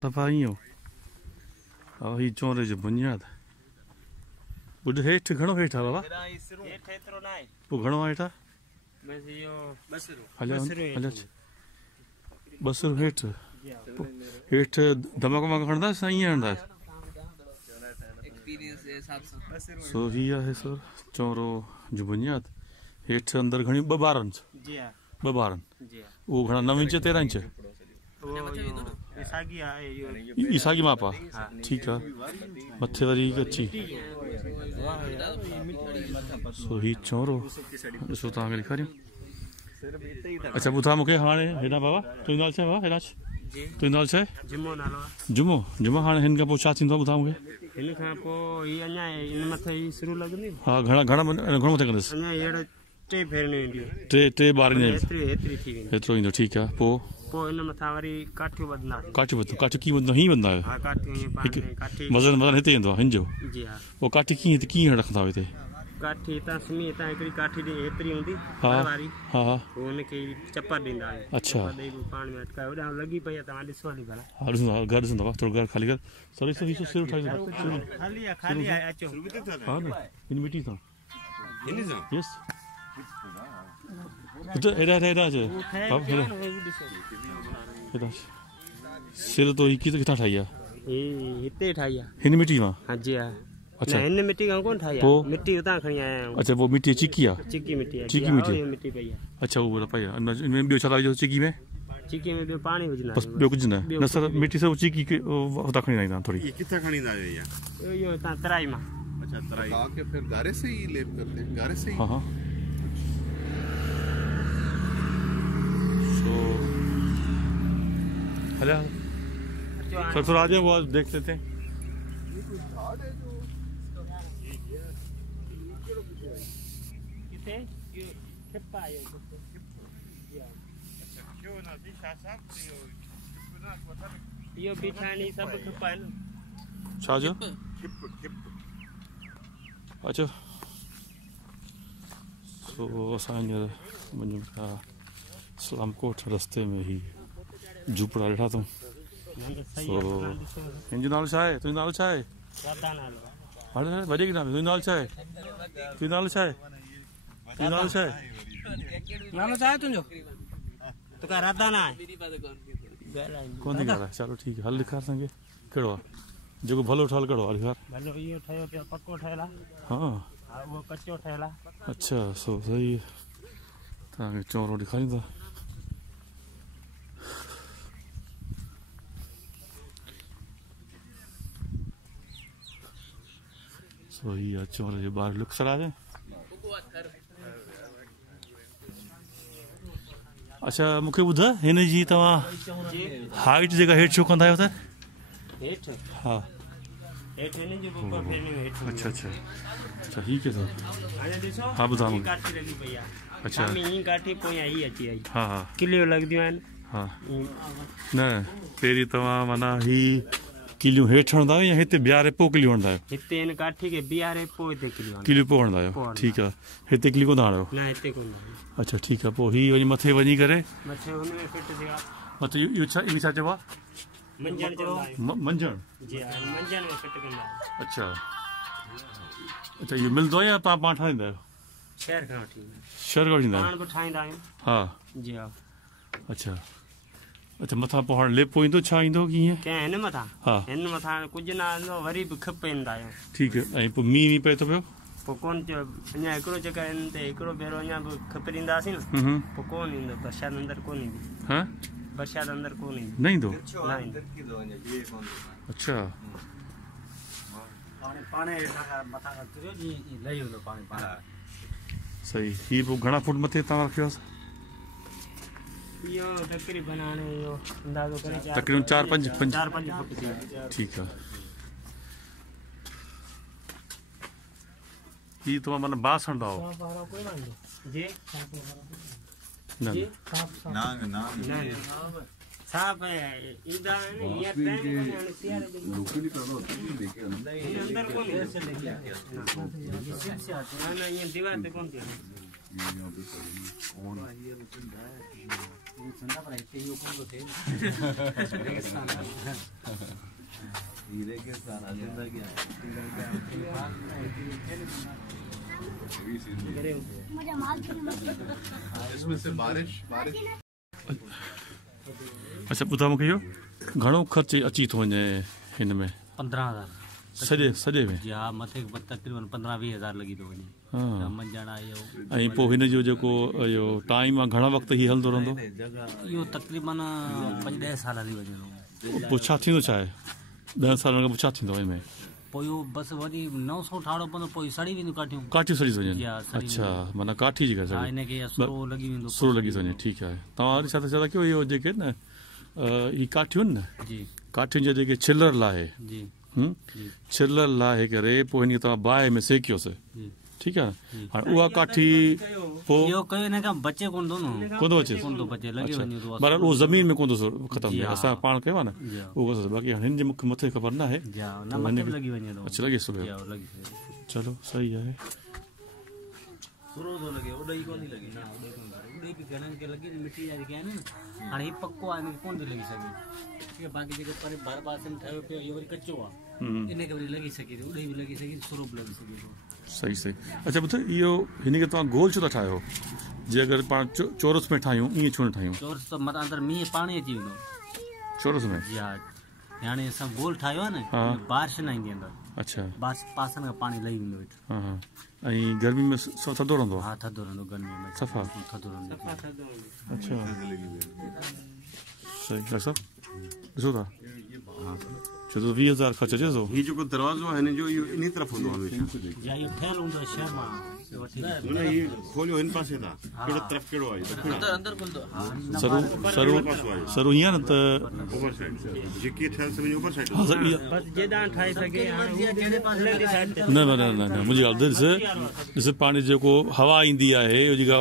Tapainho. He joined as a bunyad. Would hate to go hate, however? Puganoita? Basur hate. Hate Damagama and that. So here is Choro Jubunyad. Hate under Babarans. Babaran. Oh, Namicha Teranche. Isagi Mapa. Tika. Materi Gachi. So he Choro. Sutang Karim. Achabutam, okay, Hane, Hena Baba, to Nalcheva, Henach. To Nalche? Jumo, Juma Han Hengapo chat in the Butam. Hilkapo, Yana, in Matai, Surulagani. Ganaman and Gromatangas. Tape Hernandi. Te Barnes. Three in the Tika, Po. Po in the Matari, Katu was not. Katuki would not even know. Wasn't hitting the Hinjo. Or Katiki the key her Kavite. Kati, Tasmi, Tangri Kati, the A3 Havari. Ha. Only Chapadina. Acha. They will find me at Kauda, Lagi by the Soliva. I don't know, God is in the Water Girl Caliga. Sorry, so he's still trying to in Mitita. Yes. Still to eat the Taya. He did higher. Hinimitima. Hajia. Enmity on Gontaya. Mitty Dankaya. What's about Mitty Chikia? Chiki Mitty. A chow with a fire. I'm not in Biochalayo Chiki. Chiki with the pani with Bokujina. Nasa Mitty so Chiki of Dakanina. Kitakanina. You can't try ma. Garese Garese. Hello sir आ जाए वो देख लेते हैं ये बिछानी सब खपान छाजो अच्छा सो असांजे मुंहिंजो सलाम कोट रस्ते में ही झूपड़ा ॾिठा अथऊं सो हिनजो नालो छा आहे तुंहिंजो नालो छा आहे हाणे वॾे की नालो तुंहिंजो नालो छा आहे तुंहिंजो नालो छा आहे तुंहिंजो नालो छा आहे नालो छा आहे तुंहिंजो तोखे राधा ना आहे कोन थी ॻाल्हाए चलो ठीकु आहे हल ॾेखार असांखे कहिड़ो आहे जेको भलो ठहियल कहिड़ो आहे ॾेखार भलो इहो ठहियो पियो पको ठहियल आहे हा उहो कचो ठहियल आहे अच्छा सो सही तव्हांखे चौरो ॾेखारींदा So he चोर जे बाहर लुक सरा है अच्छा मुखे बुधा हिन जी तवा हाइट जगह हेड शो कंदा आयो त हेठ हां हेठ हिन जो ऊपर फेरनी हेठ अच्छा अच्छा ठीक है सर हाने ॾिसो हां बुधा काठी लगी पई आहे अच्छा मी ही काठी पोया ही अची आई हां किलियो लगदियो आहिनि हां न पेरी तवा माना ही किलियो हेठ हणदा या हिते बियारे पो किलियो हणदा आयो हिते इन काठी के बियारे पो हिते किलियो पो हणदा आयो ठीक है हिते किलियो कोन हणो ना हिते कोन अच्छा ठीक है पो ही वनी मथे वनी करे मथे हुन में फिट थिया मथे यो छा इन छा चवा मंजन चवा मंजन जी मंजन में फिट कंदा अच्छा अच्छा ये मिलदो या पा ठाहींदा आयो शहर खां वठी शहर खां वठी पाण बि ठाहींदा आहियूं हां जी हां अच्छा अच्छा मथा पो हाणे लेपो ईंदो छा ईंदो कीअं के हिन मथा हां हिन मथा कुझु न ईंदो वरी बि खपेंदा आहियूं ठीक है ऐं पो मी पए थो पियो पो कोन थियो अञा हिकिड़ो चकर हिन ते हिकिड़ो भेरो अञा बि खपरींदासीं न पो कोन ईंदो बरसाति अंदरि कोन ईंदी हां बरसाति अंदरि कोन ईंदी न ईंदो अच्छा पाणे मथा तुरियो जी लही वेंदो पाणी सही ही पो घणा फुट मथे तव्हां रखियो यो तकरीबन आने यो अंदाजो करे तकरीबन 4-5 फुट ठीक है ही तो माने बास हणदा हो जी ना ना साहब इदा ये टाइम को तैयार है लोकली करो लेके अंदर कौन ऐसे लेके ना ये दीवार पे कौन थी यहाँ पे कौन वो चंदा पर ऐसे ही ऊपर तो थे हीरे के सारा जिंदगी इसमें से बारिश अच्छा ॿुधा मूंखे इहो घणो ख़र्च अची थो वञे हिन में 15,000 सॼे में जी हा मथे तक़रीबन 15-20,000 लॻी थो वञे मंझंदि आहे ऐं पोइ हिन जो जेको इहो टाइम आहे घणा वक़्तु हीउ हलंदो रहंदो इहो तक़रीबन 5-10 साल हली वञे पोइ छा थींदो छा आहे 10 सालनि खां पोइ छा थींदो हिन में पोइ इहो बसि वरी 900 ठाहिणो पवंदो पोइ सड़ी वेंदियूं काठियूं सड़ी थो वञनि अच्छा माना काठी जी हिनखे सुरो लॻी वेंदो थो वञे ठीकु आहे तव्हां वरी छा था चयो कयो इहो जेके न ही काठियूं आहिनि न जी काठियुनि जा जेके छिलर लाहे जी छिलर लाहे करे पोइ हिन खे तव्हां बाहि में सेकियोसि ठीकु आहे हाणे उहा काठी पोइ इहो कयो हिन खां बचे कोन थो न कोन थो अचे बराबरि उहो ज़मीन में कोन थो ख़तमु थिए असां पाण कयो आहे न उहो बाक़ी हिन जे मूंखे मथे ख़बर न आहे अच्छा लॻे सघे चलो सही आहे हाणे हीउ पको आहे हिनखे कोन थी लॻी सघे बाक़ी जेके परे भर पासे में ठहियो पियो इहो वरी कचो आहे इनखे वरी लॻी सघे थी उॾे बि लॻी सघे थी सुरो बि लॻी सघे थो सही अच्छा ॿुध इहो हिनखे तव्हां गोल छो था ठाहियो जे अगरि पाण चोरस में ठाहियूं ईअं छो न ठाहियूं चोरस त मथां अंदरि मींहुं पाणी अची वेंदो चोरस में जी हा हाणे असां गोल ठाहियो आहे न बारिश न ईंदी अंदरि अच्छा पासनि खां पाणी लही वेंदो हेठि ऐं गर्मी में थधो रहंदो हा थधो रहंदो गर्मी में सफ़ा थधो रहंदो अच्छा सही डॉक्टर साहब ॾिसो था छो तो 20,000 ख़र्च अचे थो ये जो दरवाज़ो है न जो ये इन्हीं तरफ होंदो हमेशा या ये ठहल होंदो शहर में न ये खोलियो इन पासे था केड़ो तरफ केड़ो आहे अंदर खुल दो सरू ईअं न त ओवर साइड जेके ठहल सभी ओवर साइड बस जेदा ठाई सके जेड़े पासे लगी साइड ते न मुंहिंजी ॻाल्हि ॾिस पाणी जेको हवा ईंदी आहे जेका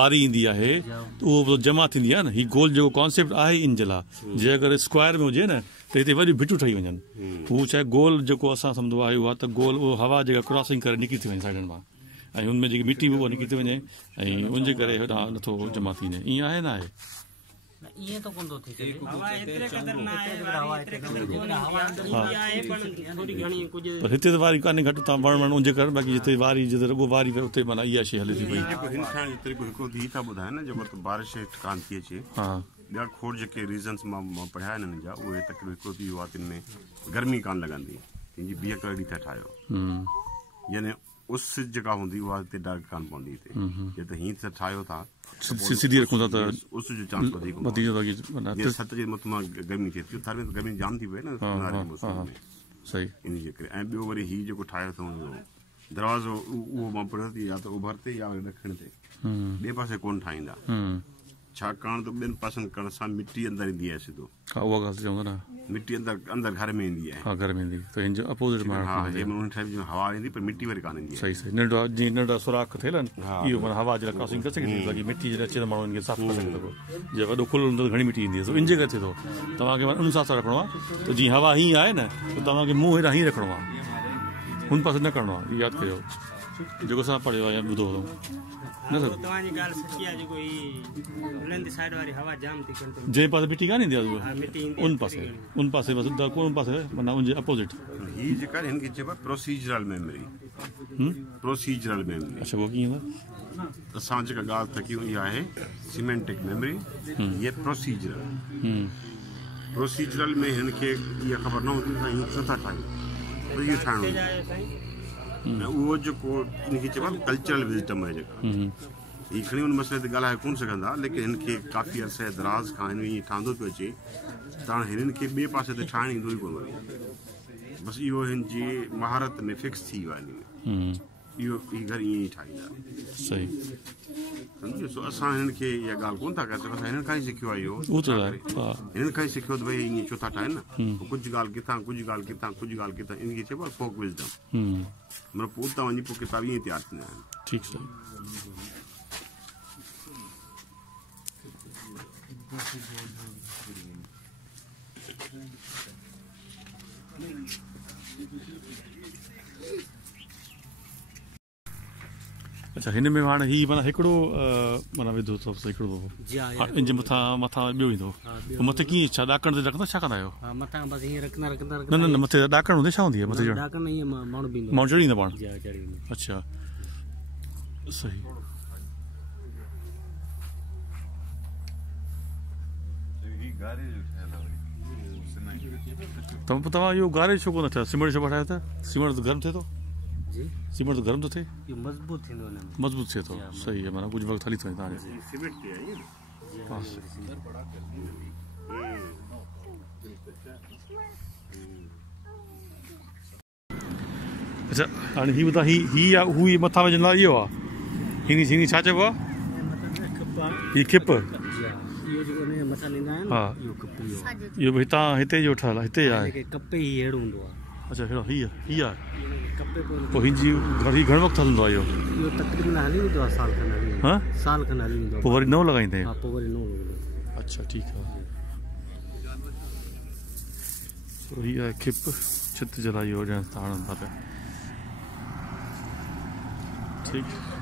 वारी ईंदी आहे उहो जमा थींदी आहे न हीउ गोल जेको कॉन्सेप्ट आहे इन जे लाइ जे अगरि स्क्वायर में हुजे न त हिते वॾियूं भिटियूं ठही वञनि हू चाहे गोल जेको असां सम्झो आहे उहा त गोल उहो हवा जेका क्रॉसिंग करे निकिरी थी वञे साइडनि मां ऐं हुनमें जेकी मिटी बि उहा निकिरी थी वञे ऐं उनजे करे हेॾां नथो जमा थी वञे ईअं आहे न आहे ईअं त कोन थो थिए हवा एतिरे क़दर न आहे हवा एतिरे क़दर कोन आहे पण थोरी घणी कुझु पर हिते त वारी कान्हे घटि तव्हां वण उनजे करे बाक़ी जिते वारी जिते रुॻो वारी पए उते माना इहा शइ हले थी पई जेको हिन ठाहिण जो तरीक़ो हिकिड़ो हीअ था ॿुधाइनि न जेको बारिश कान थी अचे हा ॿिया खोड़ जेके रीज़न्स मां पढ़िया आहिनि हिननि जा उहे तकरीबन हिकिड़ो त इहो आहे तिन में गर्मी कान लॻंदी कंहिंजी बीह कड़ी था ठाहियो यानी उस जेका हूंदी उहा हिते डायरेक्ट कान पवंदी हिते जे त हीअं त ठाहियो था सिधी रखूं था त उस जो चांस वधीक सत जे मथां मां गर्मी थिए थी थर में त गर्मी जाम थी पए न सही इन जे करे ऐं ॿियो वरी हीउ जेको ठाहियो अथऊं दरवाज़ो उहो मां पढ़ियो थी या त उभर ते या वरी ॾखिण ते ॿिए पासे कोन ठाहींदा छाकाणि त ॿियनि पासनि करण सां मिटी अंदरि ईंदी आहे सिधो हा उहा ॻाल्हि चवंदा न मिटी अंदरि घर में ईंदी आहे हा घर में ईंदी त हिन जो अपोज़िट हा हवा ईंदी पर मिटी वरी कान ईंदी सही नंढा जीअं नंढा सुराख थियल आहिनि इहो माना हवा जे लाइ क्रॉसिंग करे सघे थी बाक़ी मिटी जॾहिं अचे त माण्हू हिनखे साफ़ करे सघे थो जे वॾो खुलो हूंदो त घणी मिटी ईंदी आहे इन जे करे थिए थो तव्हांखे उन हिसाब सां रखिणो आहे त जीअं हवा हीअं आहे न त तव्हांखे मुंहुं हेॾां हीअं रखिणो आहे हुन पासे न करिणो आहे इहो यादि कयो जेको असां पढ़ियो आहे या ॿुधो हो न सर तव्हांजी ॻाल्हि सची आहे जेको ही बुलंद साइड वारी हवा जाम थी कंट्रोल जंहिं पासे मिटी कान ईंदी आहे उन पासे बसि कोन पासे माना उनजे अपोज़िट हीअ जेका हिनखे चइबो आहे प्रोसीजरल मेमोरी अच्छा उहो कीअं असां जेका ॻाल्हि था कयूं इहा आहे सिमेंटिक मेमोरी इहा प्रोसीजरल में हिनखे इहा ख़बर न हूंदी हीअं छो था ठाहियूं इहो ठाहिणो उहो जेको हिनखे चइबो आहे कल्चरल विज़डम आहे जेका हीअ खणी उन मसइले ते ॻाल्हाए कोन सघंदा लेकिन हिनखे काफ़ी अरसे दराज़ खां हिन ईअं ठहंदो पियो अचे त हाणे हिननि खे ॿिए पासे ते ठाहिण ईंदो ई कोन वरी बसि इहो हिन जी महारत में फिक्स थी वियो आहे हिन में इहो हीअ घर ईअं ई ठाहींदा सही सम्झो सो असां हिननि खे इहा ॻाल्हि कोन था करे सघूं असां हिननि खां ई सिखियो आहे इहो हिननि खां ई सिखियो त भई ईअं छो था ठाहिनि न कुझु ॻाल्हि किथां कुझु ॻाल्हि किथां इनखे चइबो आहे फोक विज़डम मतिलबु पोइ उतां वञी पोइ किताब ईअं तयारु थींदा आहिनि ठीकु अच्छा हिन में हाणे हीअ माना हिकिड़ो माना विधो अथव हिकिड़ो इन जे मथां ॿियो ईंदो मथे कीअं छा ॾाकण ते रखंदा छा कंदा आहियो मथां बसि हीअं रखंदा न न न मथे ॾाकण हूंदे छा हूंदी आहे मथे माण्हू चढ़ी ईंदा पाण अच्छा सही तव्हां इहो गारे छो कोन ठाहियो सीमेंट छो ठाहियो त सीमेंट त गरम थिए थो सीमेंट तो गर्म तो थे मजबूत थिए तो सही है माना कुछ वक्त हली तो तव्हांजे अच्छा हाणे हीअ ॿुधायो हीअ आहे हू मथां विझंदा इहो आहे हिनी छा चइबो आहे हीअ खिप हा इहो बि हिते जो ठहियल आहे हिते आहे अच्छा हेड़ो हीअ आहे पोइ हिनजी घणो वक़्तु हलंदो आहे इहो पोइ वरी नओं लॻाईंदा आहियूं अच्छा ठीकु आहे हीअ आहे खिप छित जे लाइ इहो ॼण हणनि था पिया ठीकु